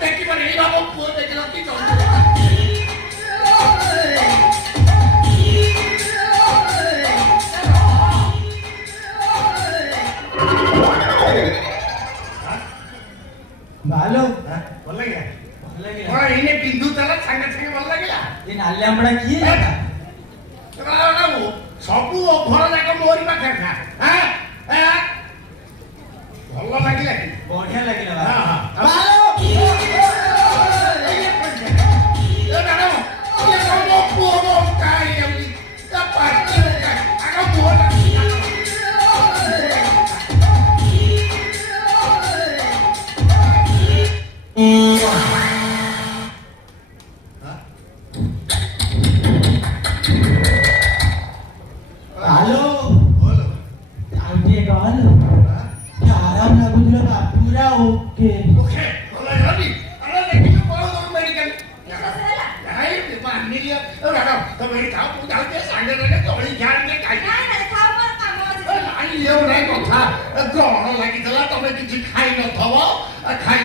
ଦେଖିବାରେ ଏଇ ବାବୁ ପୁଅ ଦେଖିଲ କି भालो ଭଲ ଲାଗିଲା ଭଲ ଲାଗିଲା କଣ ଏଇନେ ବିନ୍ଦୁ ତାଲା ସାଙ୍ଗେ ସାଙ୍ଗେ ଭଲ ଲାଗିଲା ଏ ନାଲି ଆମଡ଼ା କିଏ ସବୁ ଘର ଯାକ ମୋରି ପାଖରେ ଥା ଭଲ ଲାଗିଲା କି ବଢିଆ ଲାଗିଲା भालो ଆଉ ଟିକେ କଲ ଆରାମ ଲାଗୁଥିଲା ବା ପୁରା ଓକେ ଓକେ ଭଲ ଲାଗିଲାନି ଆରେ ଦେଖିଛୁ କଣ କରୁ ମେଡିକାଲ ପାଣି ଦିଅ ମ୍ୟାଡାମ ତମେ ଏଠି ଖାଅ ମୁଁ ଯାଉଛି ସାଙ୍ଗେ ସାଙ୍ଗେ ତଳି ଝାଡ଼ିଲେ ଖାଇ ନାଇଁ କଥା ଗ୍ରହଣ ଲାଗିଥିଲା ତମେ କିଛି ଖାଇ ନଥବ ଖାଇ